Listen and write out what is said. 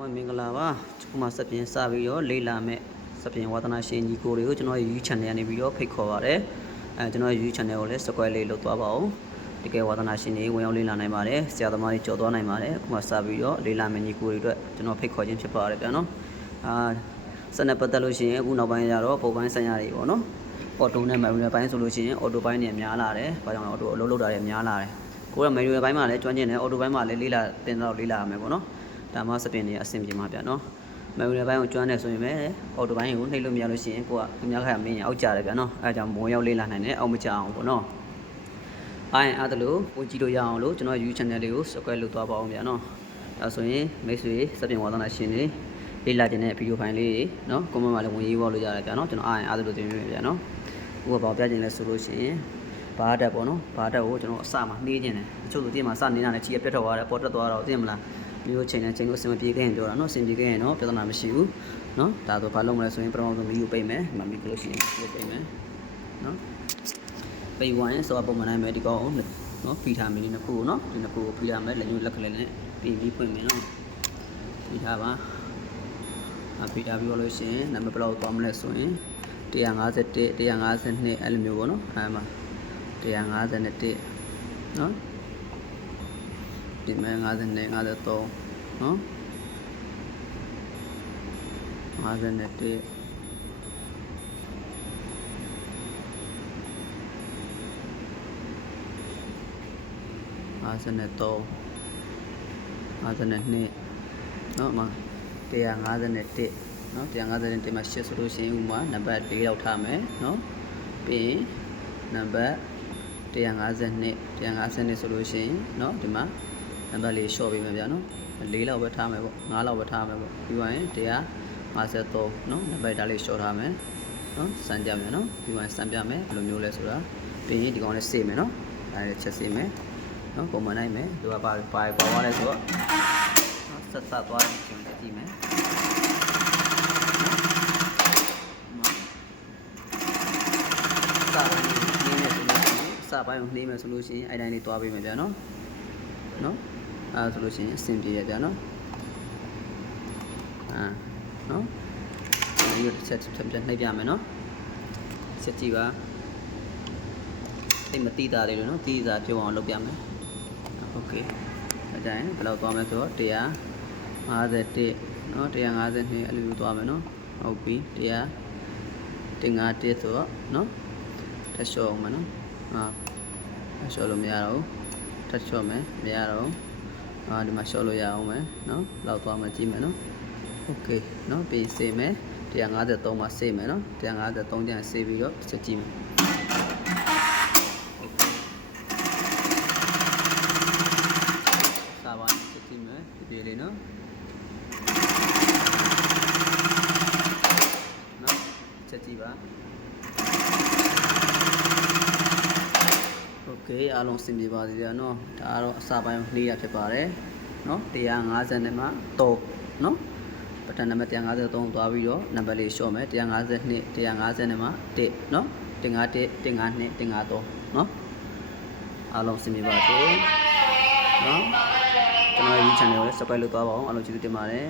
မင်္ဂလာပါကျွန်မစပ်ပြင်စပြီးတော့လေးလာမဲ့စပ်ပြင်ဝါသနာရှင်ညီကိုတွေကိုကျွန်တော် YouTube channel ကနေပြီးတော့ဖိတ်ခေါ်ပါတယ်ကျွန်တော် YouTube channel ကိုလည်း subscribe လေးလုပ်သွားပါဦးတကယ်ဝါသနာရှင်တွေဝင်ရောက်လေးလာနိုင်ပါတယ်ဆရာသမားတွေကြော်သွားနိုင်ပါတယ်အခုမှစပြီးတော့လေးလာမဲ့ညီကိုတွေအတွက်ကျွန်တော်ဖိတ်ခေါ်ခြင်းဖြစ်ပါတယ်ဗျာနော်စက်နဲ့ပတ်သက်လို့ရှိရင်အခုနောက်ပိုင်းကျတော့ပုံပိုင်းဆိုင်ရာတွေပေါ့နော်အော်တိုနဲ့မန်နျူရယ်ပိုင်းဆိုလို့ရှိရင်အော်တိုပိုင်းတွေများလာတယ်ဘာကြောင့်လဲအော်တိုအလုပ်လုပ်တာတွေများလာတယ်ကိုကမန်နျူရယ်ပိုင်းမှာလည်းကျွမ်းကျင်တယ်အော်တိုပိုင်းမှာလည်းလေးလာတင်တော့လေးလာရမယ်ပေါ့နော်ဒါမှစပင်တွေအဆင်ပြေမှာဗျာနော်မန်နျူရယ်ပိုင်းကိုကျွမ်းတယ်ဆိုရင်ပဲအော်တိုပိုင်းကိုနှိပ်လို့မရလို့ရှိရင်ကိုကသူများခါမင်းရင်အောက်ကြတယ်ဗျာနော်အဲဒါကြောင့်မုံရောက်လေးလာနိုင်တယ်အောက်မကြအောင်ပေါ့နော်အားတလို့ဝင်ကြည့်လို့ရအောင်လို့ကျွန်တော် YouTube channel လေးကို subscribe လုပ်သွားပါအောင်ဗျာနော်ဒါဆိုရင်မိတ်ဆွေစပင်ဝါသနာရှင်တွေလေးလာခြင်းတဲ့ဗီဒီယိုဖိုင်လေးနော် comment မှာလည်းဝင်ရေးပေါ်လို့ရတယ်ဗျာနော်ကျွန်တော်အားတလို့တင်ပြမယ်ဗျာနော်ဥပမာပြခြင်းလဲဆိုလို့ရှိရင်ဘာတက်ပေါ့နော်ဘာတက်ကိုကျွန်တော်အစမှာနှေးခြင်းတယ်အချို့ဆိုတည်းမှာစနေတာနဲ့ချီရပြတ်ထွက်သွားတယ်ပေါ်တက်သွားတော့သိမလားမျိုးချိန်နဲ့ချိန်လို့အဆင်မပြေခဲ့ရင်ပြောတာနော်အဆင်ပြေခဲ့ရင်တော့ပြဿနာမရှိဘူးနော်ဒါဆိုဘာလုပ်မလဲဆိုရင်ပထမဆုံးမီးကိုပိတ်မယ်မီးကိုလို့ရှိရင်ပိတ်မယ်နော်ပိတ်ဝိုင်းဆိုတော့ပုံမှန်တိုင်းပဲဒီကောင်နော်ဖိထားမယ်ဒီနှစ်ခုနော်ဒီနှစ်ခုကိုဖိထားမယ်လက်ညှိုးလက်ကလေးနဲ့ပြီးပြီးဖွင့်မယ်နော်ဖိထားပါဖိထားပြီးလို့ရှိရင်နံပါတ်ဘယ်လောက်သွားမလဲဆိုရင်151 152အဲ့လိုမျိုးပေါ့နော်အဲ့မှာ151နော်ဒီမဲ့52 53နော်51 53 52နော်မှာ151နော်151မှာ8ဆိုလို့ရှိရင်ဥမာနံပါတ်4လောက်ထားမယ်နော်ပြီးရင်နံပါတ်152ဆိုလို့ရှိရင်နော်ဒီမှာနံပါတ်လေး short ပေးမယ်ဗျာနော်4လောက်ပဲထားမယ်ပေါ့5လောက်ပဲထားမယ်ပေါ့ပြီးရင်153နော်နံပါတ်ဒါလေး short ထားမယ်နော်စမ်းကြမယ်နော်ပြီးရင်စမ်းပြမယ်ဘယ်လိုမျိုးလဲဆိုတာပြီးရင်ဒီကောင်လေးစေ့မယ်နော်ဒါလေးချက်စေ့မယ်နော်ပုံမှန်နိုင်မယ်သူကပါသွားလဲဆိုတော့ဆက်သွားကျွန်တော်ကြည့်မယ်စပိုင်းကိုနှေးမယ်ဆိုလို့ရှိရင်အဲ့တိုင်းလေးသွားပေးမယ်ဗျာနော်အဲ့ဆိုလို့ရှိရင်အဆင်ပြေရဗျာနော်နော်ဒီဆက်ပြန်နှိပ်ပြမယ်နော်ဆက်ကြည့်ပါအိမ်မတိတာလေးလို့နော်တိတာပြုံးအောင်လုပ်ပြမယ်โอเคအဲ့ဒါရင်ဘယ်လောက်သွားမလဲဆိုတော့151နော်152အဲ့လိုမျိုးသွားမယ်နော်ဟုတ်ပြီ151ဆိုတော့နော်ထပ်လျှော့အောင်မယ်နော်ထပ်လျှော့လို့မရတော့ဘူးထပ်လျှော့မယ်မရတော့ဘူးဒီမှာလျှော့လို့ရအောင်မယ်နော်လောက်သွားမှကြည့်မယ်နော်โอเคနော်ပြီးစေးမယ်153မှာစေးမယ်နော်153ကျန်စေးပြီးတော့ချက်ကြည့်မယ်စာပါချက်ကြည့်မယ်ဒီလေးနော်ချက်ကြည့်ပါโอเคအားလုံးစင်ပြေပါသေးတယ်နော်ဒါကတော့အစာပိုင်းလေးရဖြစ်ပါတယ်နော်150နဲ့မှ3နော်ပထမနံပါတ်153သွားပြီးတော့နံပါတ်လေးရှော့မယ်152 150နဲ့မှ1နော်151 152 153နော်အားလုံးစင်ပြေပါသေးနော်ကျွန်တော် YouTube channel ကို subscribe လုပ်သွားပါအောင်အားလုံးကျေးဇူးတင်ပါတယ်